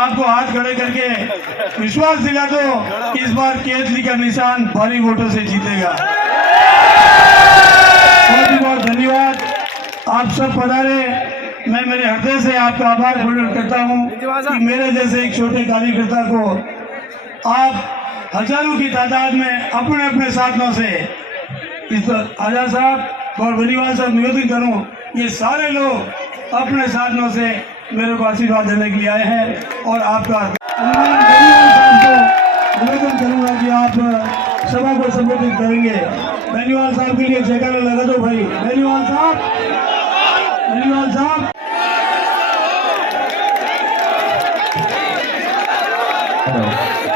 आपको हाथ खड़े करके विश्वास दिला दो कि इस बार केतली का निशान भारी वोटों से जीतेगा। बहुत ही बहुत धन्यवाद, आप सब पधारे। मैं मेरे हृदय से आपका आभार प्रकट करता हूँ कि मेरे जैसे एक छोटे कार्यकर्ता को आप हजारों की तादाद में अपने अपने साधनों से, इस आजाद साहब और बनीवाल साहब निवेदन करूँ, ये सारे लोग अपने साधनों से मेरे को आशीर्वाद देने के लिए आए हैं। और आपका बनीवाल साहब को निवेदन करूँगा कि आप सभा को संबोधित करेंगे। बनीवाल साहब के लिए जयकारा लगा दो भाई। बनीवाल साहब, बनीवाल साहब।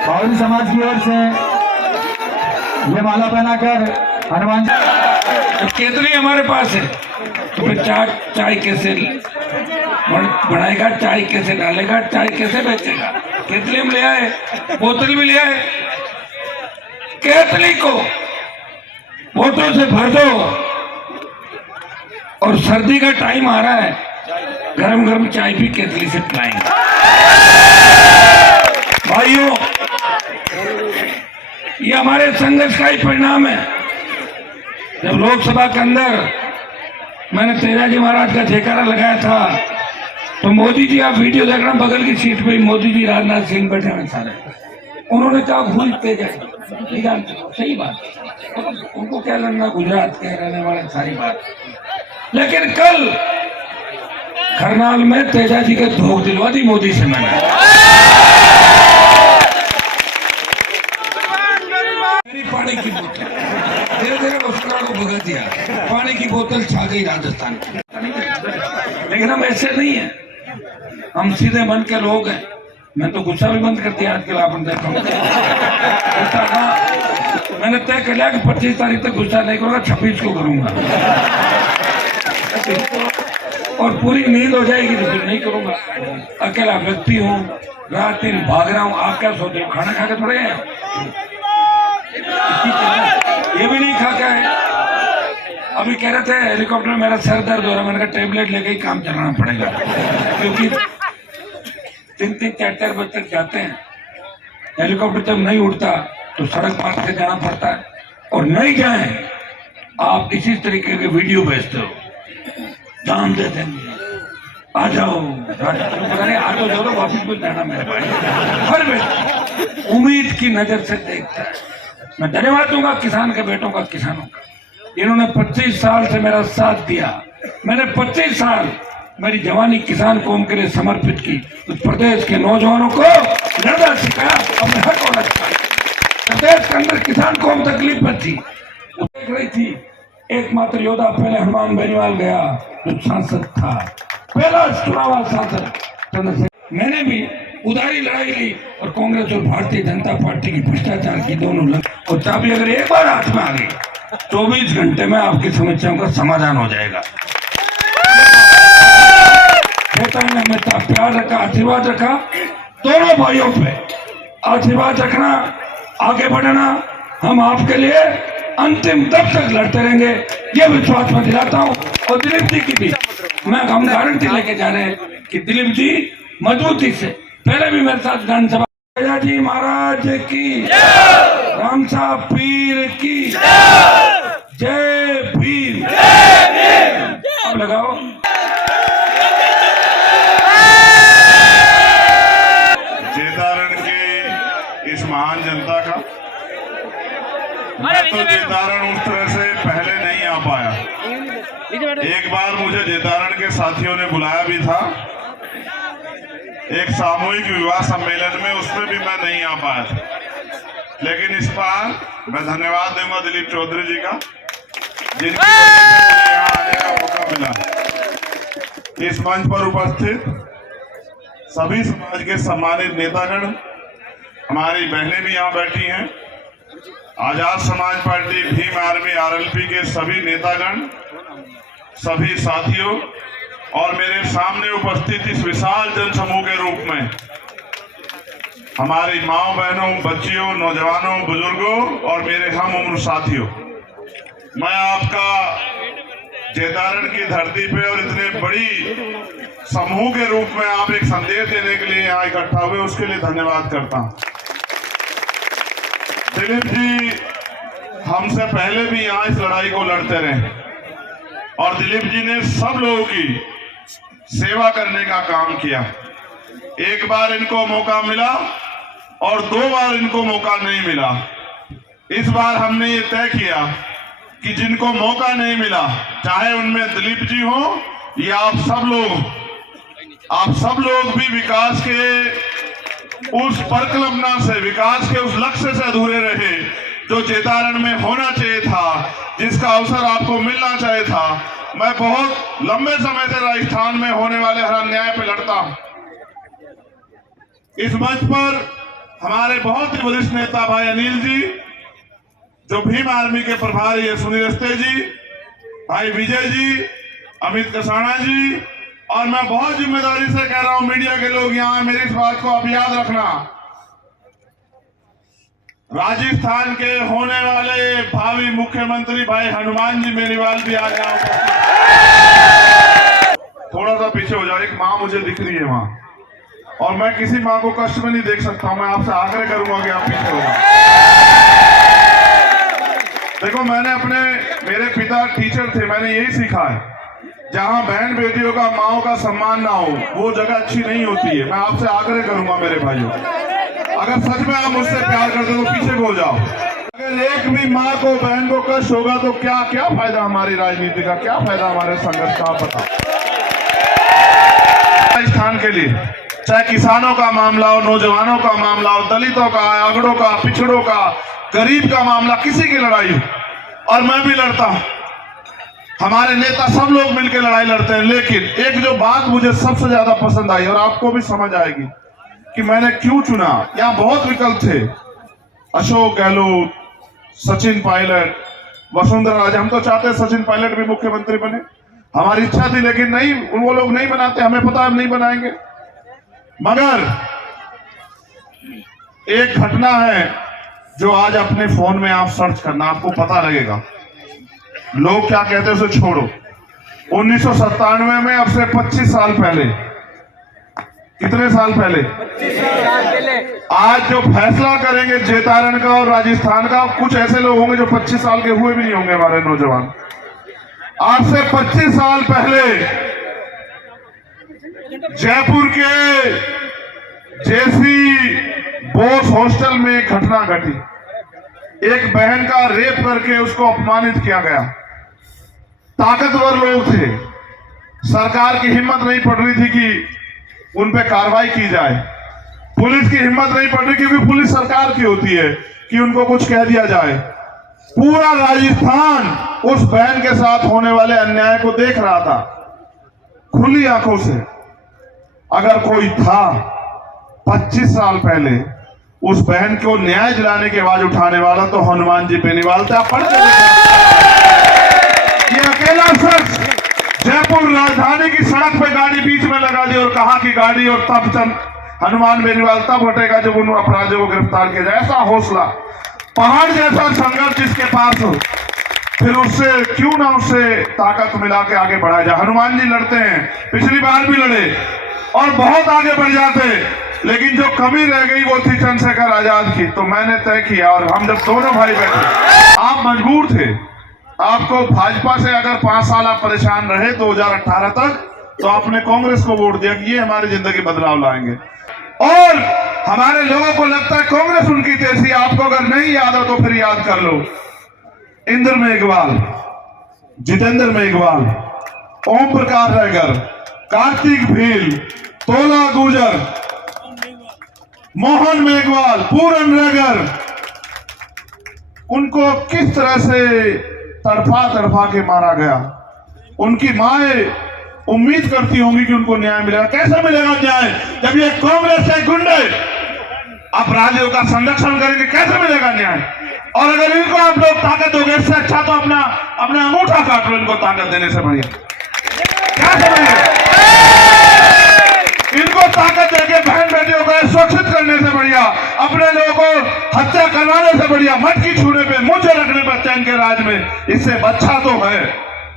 बावरी समाज की ओर से ये माला पहनाकर हनुमान केतली हमारे पास है, तो चाय कैसे बनाएगा, चाय कैसे डालेगा, चाय कैसे बेचेगा। केतली में ले आए, बोतल भी ले आए। केतली को बोतल से भर दो, और सर्दी का टाइम आ रहा है, गरम गरम चाय भी केतली से पिलाएंगे। भाइयों, ये हमारे संघर्ष का ही परिणाम है। जब लोकसभा के अंदर मैंने तेजाजी महाराज का जयकारा लगाया था, तो मोदी जी, आप वीडियो देखना, बगल की सीट पे मोदी जी, राजनाथ सिंह बैठे हैं सारे। उन्होंने कहा भूल तेजाजी, सही बात, उनको क्या लगना, गुजरात के रहने वाले, सारी बात। लेकिन कल करनाल में तेजाजी के धोख दिलवा दी मोदी से मैंने। पानी की बोतल धीरे धीरे उसका को भगा दिया, पानी की बोतल छा गई राजस्थान की। लेकिन हम ऐसे नहीं है, हम सीधे मन के लोग हैं। मैं तो गुस्सा भी बंद कर दिया आजकल, आपने देखा मैंने तय कर लिया कि 25 तारीख तक गुस्सा नहीं करूंगा, 26 को करूंगा, और पूरी नींद हो जाएगी तो फिर नहीं करूंगा। अकेला व्यक्ति हूँ, रात दिन भाग रहा हूँ। आप क्या सोच रहे हो, खाना खा के थोड़े हैं, ये भी नहीं खा के है। अभी कह रहे थे हेलीकॉप्टर में मेरा सर दर्द हो रहा है, मैंने कहा टेबलेट लेके ही काम चलाना पड़ेगा, क्योंकि 3-3, 4-4 बजे तक जाते हैं। हेलीकॉप्टर जब नहीं उड़ता तो सड़क पार से जाना पड़ता है, और नहीं जाए आप इसी तरीके के वीडियो भेजते हो, दाम दे देंगे, आ जाओ, पता नहीं आ तो जाओ, वापिस भी जाना मेरे भाई। हर व्यक्ति उम्मीद की नजर से देखता है। मैं धन्यवाद दूंगा किसान के बेटों का, किसानों का, इन्होंने 25 साल से मेरा साथ दिया। मैंने 25 साल मेरी जवानी किसान कौम के लिए समर्पित की। उस प्रदेश के नौजवानों को लड़ना सिखाया, अपने हक होना सिखाया। प्रदेश के अंदर किसान कौम तकलीफ में थी, वो देख रही थी। एकमात्र योद्धा पहले हनुमान बेनीवाल गया, जो सांसद था, पहला चुनाव सांसद। मैंने भी उधारी लड़ाई ली, और कांग्रेस और भारतीय जनता पार्टी की भ्रष्टाचार की दोनों लड़, और चाबी अगर एक बार हाथ में आ गई, 24 घंटे में आपकी समस्याओं का समाधान हो जाएगा। ने हमें प्यार रखा, आशीर्वाद रखा, दोनों भाइयों पे आशीर्वाद रखना, आगे बढ़ना। हम आपके लिए अंतिम दम तक लड़ते रहेंगे, ये विश्वास मैं दिलाता हूँ। और दिलीप जी की भी हम गारंटी लेके जा रहे हैं कि दिलीप जी मजबूती से, पहले भी मेरे साथ विधानसभा, तेजाजी महाराज की, राम साहब पीर की जय भीम। अब लगाओ। जेतारण के इस महान जनता का मैं तो जेतारण उस तरह से पहले नहीं आ पाया। एक बार मुझे जेतारण के साथियों ने बुलाया भी था एक सामूहिक विवाह सम्मेलन में, उसमें भी मैं नहीं आ पाया था। लेकिन इस बार मैं धन्यवाद दूंगा दिलीप चौधरी जी का, जिनकी वजह से मुझे यहाँ आने का मौका मिला। इस मंच पर उपस्थित सभी समाज के सम्मानित नेतागण, हमारी बहनें भी यहाँ बैठी हैं, Azad Samaj party, Bhim army, RLP के सभी नेतागण, सभी साथियों, और मेरे सामने उपस्थित इस विशाल जनसमूह के रूप में हमारी माओ बहनों, बच्चियों, नौजवानों, बुजुर्गों और मेरे हम उम्र साथियों, मैं आपका जैतारण की धरती पे और इतने बड़ी समूह के रूप में आप एक संदेश देने के लिए यहाँ इकट्ठा हुए, उसके लिए धन्यवाद करता हूँ। दिलीप जी हमसे पहले भी यहाँ इस लड़ाई को लड़ते रहे और दिलीप जी ने सब लोगों की सेवा करने का काम किया। एक बार इनको मौका मिला और 2 बार इनको मौका नहीं मिला। इस बार हमने ये तय किया कि जिनको मौका नहीं मिला, चाहे उनमें दिलीप जी हो या आप सब लोग भी विकास के उस परिकल्पना से, विकास के उस लक्ष्य से अधूरे रहे जो जैतारण में होना चाहिए था, जिसका अवसर आपको मिलना चाहिए था। मैं बहुत लंबे समय से राजस्थान में होने वाले हर अन्याय पे लड़ता हूं। इस मंच पर हमारे बहुत ही वरिष्ठ नेता भाई अनिल जी, जो भीम आर्मी के प्रभारी है सुनील रस्ते जी, भाई विजय जी, अमित कसाना जी, और मैं बहुत जिम्मेदारी से कह रहा हूं मीडिया के लोग यहाँ, मेरी इस बात को आप याद रखना, राजस्थान के होने वाले भावी मुख्यमंत्री भाई हनुमान जी बेनीवाल भी आ जाओ। थोड़ा सा पीछे हो जाओ, एक माँ मुझे दिख रही है वहां, और मैं किसी माँ को कष्ट में नहीं देख सकता हूं। मैं आपसे आग्रह करूंगा कि आप पीछे हो जाओ। देखो, मेरे पिता टीचर थे, मैंने यही सीखा है, जहां बहन बेटियों का, माओ का सम्मान ना हो, वो जगह अच्छी नहीं होती है। मैं आपसे आग्रह करूंगा मेरे भाइयों, अगर सच में आप मुझसे प्यार करते हो तो पीछे हो जाओ। अगर एक भी माँ को, बहन को कष्ट होगा तो क्या फायदा हमारी राजनीति का, क्या फायदा हमारे संघर्ष का, आप बताओ। राजस्थान के लिए चाहे किसानों का मामला हो, नौजवानों का मामला हो, दलितों का, अगड़ों का, पिछड़ों का, गरीब का मामला, किसी की लड़ाई हो, और मैं भी लड़ता हूं, हमारे नेता सब लोग मिलकर लड़ाई लड़ते हैं। लेकिन एक जो बात मुझे सबसे ज्यादा पसंद आई, और आपको भी समझ आएगी कि मैंने क्यों चुना। यहाँ बहुत विकल्प थे, अशोक गहलोत, सचिन पायलट, वसुंधरा राजे। हम तो चाहते सचिन पायलट भी मुख्यमंत्री बने, हमारी इच्छा थी, लेकिन नहीं, वो लोग नहीं बनाते, हमें पता है हम नहीं बनाएंगे। मगर एक घटना है जो आज अपने फोन में आप सर्च करना, आपको पता लगेगा। लोग क्या कहते हैं उसे छोड़ो। 1997 में, अब से 25 साल पहले, कितने साल पहले, 25 साल पहले, आज जो फैसला करेंगे जैतारण का और राजस्थान का, कुछ ऐसे लोग होंगे जो 25 साल के हुए भी नहीं होंगे, हमारे नौजवान। आज से 25 साल पहले जयपुर के जेसी बोस हॉस्टल में एक घटना घटी। एक बहन का रेप करके उसको अपमानित किया गया। ताकतवर लोग थे, सरकार की हिम्मत नहीं पड़ रही थी कि उन पे कार्रवाई की जाए, पुलिस की हिम्मत नहीं पड़ रही, क्योंकि पुलिस सरकार की होती है, कि उनको कुछ कह दिया जाए। पूरा राजस्थान उस बहन के साथ होने वाले अन्याय को देख रहा था खुली आंखों से। अगर कोई था 25 साल पहले उस बहन को न्याय दिलाने की आवाज उठाने वाला, तो हनुमान जी बेनीवाल था। ये अकेला शख्स जयपुर राजधानी की सड़क पे गाड़ी बीच में लगा दी और कहा कि गाड़ी, और तब चंद हनुमान बेनीवाल तब हटेगा जब उन अपराधियों को गिरफ्तार किया जाए। ऐसा हौसला, पहाड़ जैसा संघर्ष जिसके पास हो, फिर उससे क्यों ना उससे ताकत मिला के आगे बढ़ाया जाए। हनुमान जी लड़ते हैं, पिछली बार भी लड़े और बहुत आगे बढ़ जाते, लेकिन जो कमी रह गई वो थी चंद्रशेखर आजाद की। तो मैंने तय किया, और हम जब दोनों भाई बैठे, आप मजबूर थे, आपको भाजपा से अगर 5 साल आप परेशान रहे 2018 तक, तो आपने कांग्रेस को वोट दिया कि ये हमारी जिंदगी बदलाव लाएंगे। और हमारे लोगों को लगता है कांग्रेस उनकी तेजी। आपको अगर नहीं याद हो तो फिर याद कर लो, इंद्र मेघवाल, जितेंद्र मेघवाल, ओम प्रकाश रायगर, कार्तिक भील, तोला गुजर, मोहन मेघवाल, पूरन रायगर, उनको किस तरह से तड़फा के मारा गया। उनकी माएं उम्मीद करती होंगी कि उनको न्याय मिलेगा। कैसे मिलेगा न्याय जब ये कांग्रेस के गुंडे अपराधियों का संरक्षण करेंगे? कैसे मिलेगा न्याय? और अगर इनको आप लोग ताकत दोगे, इससे अच्छा तो अपना अंगूठा काट लो इनको ताकत देने से बढ़िया। क्या समझे? इनको ताकत देके बहन बेटियों को सुरक्षित करने से बढ़िया, अपने लोगों को हत्या करवाने से बढ़िया, मटकी छूने पे, मुझे रखने पर चैन के राज में, इससे अच्छा तो है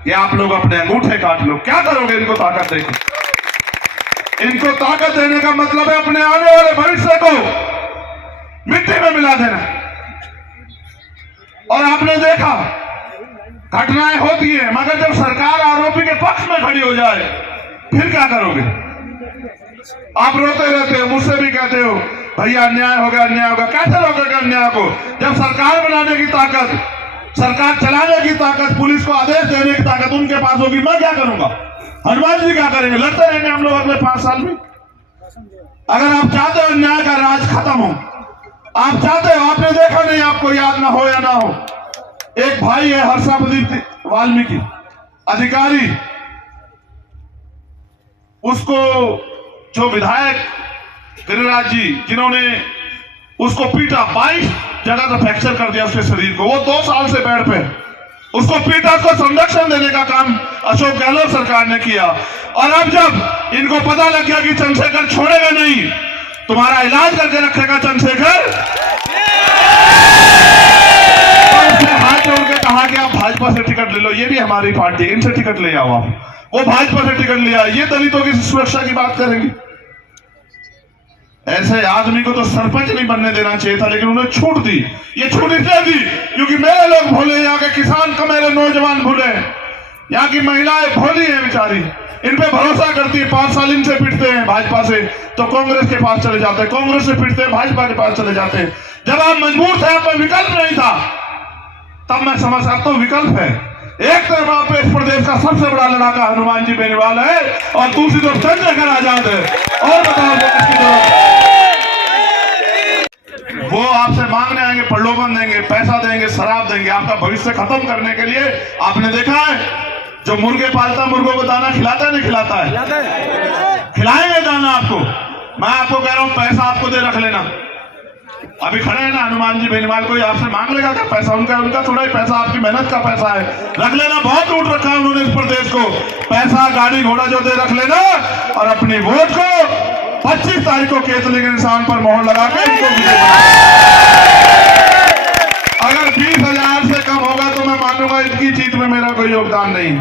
कि आप लोग अपने अंगूठे काट लो। क्या करोगे इनको ताकत देकर? इनको ताकत देने का मतलब है अपने आने वाले भविष्य को मिट्टी में मिला देना। और आपने देखा घटनाएं होती है, मगर जब सरकार आरोपी के पक्ष में खड़ी हो जाए फिर क्या करोगे? आप रोते रहते हो, मुझसे भी कहते हो भैया अन्याय होगा अन्याय होगा। कैसे रोकेगा अन्याय को जब सरकार बनाने की ताकत, सरकार चलाने की ताकत, पुलिस को आदेश देने की ताकत उनके पास होगी? मैं क्या करूंगा? हनुमान जी क्या करेंगे? लड़ते रहेंगे हम लोग अगले 5 साल में। अगर आप चाहते हो अन्याय का राज खत्म हो, आप चाहते हो, आपने देखा नहीं, आपको याद ना हो या ना हो, एक भाई है हर्षप्रदीप वाल्मीकि अधिकारी, उसको जो विधायक गिरिराज जी जिन्होंने उसको पीटा, 22 जगह से फ्रैक्चर कर दिया उसके शरीर को, वो 2 साल से बेड पे, उसको पीटा, उसको संरक्षण देने का काम अशोक गहलोत सरकार ने किया। और अब जब इनको पता लग गया कि चंद्रशेखर छोड़ेगा नहीं, तुम्हारा इलाज करके रखेगा चंद्रशेखर, तो उसने हाथ जोड़ के कहा कि आप भाजपा से टिकट ले लो, ये भी हमारी पार्टी, इनसे टिकट ले आओ आप। वो भाजपा से टिकट लिया, ये दलितों की सुरक्षा की बात करेंगे। ऐसे आदमी को तो सरपंच नहीं बनने देना चाहिए था, लेकिन उन्होंने छूट दी। ये छूट इसलिए दी क्योंकि मेरे लोग भोले, यहाँ के किसान का मेरे नौजवान भोले, यहाँ की महिलाएं भोली है बेचारी, इन पे भरोसा करती है। 5 साल इनसे पिटते हैं भाजपा से तो कांग्रेस के पास चले जाते हैं, कांग्रेस से पिटते हैं भाजपा के पास चले जाते हैं। जब आप मजबूर थे, आप में विकल्प नहीं था, तब मैं समझ सकता हूं विकल्प है। एक तरफ आप इस प्रदेश का सबसे बड़ा लड़ाका हनुमान जी बेनीवाल है और दूसरी तरफ चंद्रशेखर आजाद है। और बताओ किसकी जरूरत? वो आपसे मांगने आएंगे, प्रलोभन देंगे, पैसा देंगे, शराब देंगे, आपका भविष्य खत्म करने के लिए। आपने देखा है जो मुर्गे पालता है, मुर्गों को दाना खिलाता है नहीं खिलाता है? खिलाएंगे दाना आपको। मैं आपको कह रहा हूं पैसा आपको दे रख लेना। अभी खड़े हैं ना हनुमान जी बेनीवाल, कोई आपसे मांग लेगा क्या पैसा? उनका थोड़ा ही पैसा, आपकी मेहनत का पैसा है, रख लेना। बहुत लूट रखा है उन्होंने इस प्रदेश को, पैसा गाड़ी घोड़ा जो दे रख लेना, और अपनी वोट को 25 तारीख को केतली के निशान पर मोहर लगा के इनको अगर 20,000 से कम होगा तो मैं मानूंगा इनकी जीत में मेरा कोई योगदान नहीं।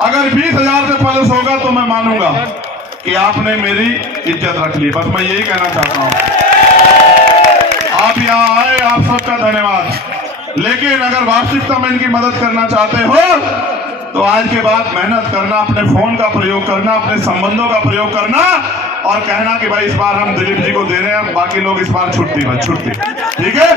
अगर 20,000 से प्लस होगा तो मैं मानूंगा कि आपने मेरी इज्जत रख ली। बस मैं यही कहना चाहता हूं। आप यहाँ आए, आप सबका धन्यवाद। लेकिन अगर वास्तविकता में इनकी मदद करना चाहते हो तो आज के बाद मेहनत करना, अपने फोन का प्रयोग करना, अपने संबंधों का प्रयोग करना और कहना कि भाई इस बार हम दिलीप जी को दे रहे हैं, बाकी लोग इस बार छुट्टी। ठीक है?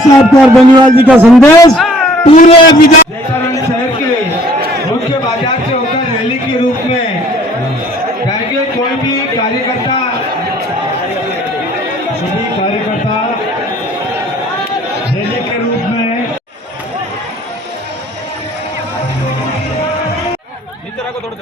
साहब को और बेनीवाल जी का संदेश पूरे जैतारण शहर के मुख्य बाजार से होकर रैली के रूप में करके कोई भी कार्यकर्ता, सभी कार्यकर्ता रैली के रूप में मित्रा को थोड़ा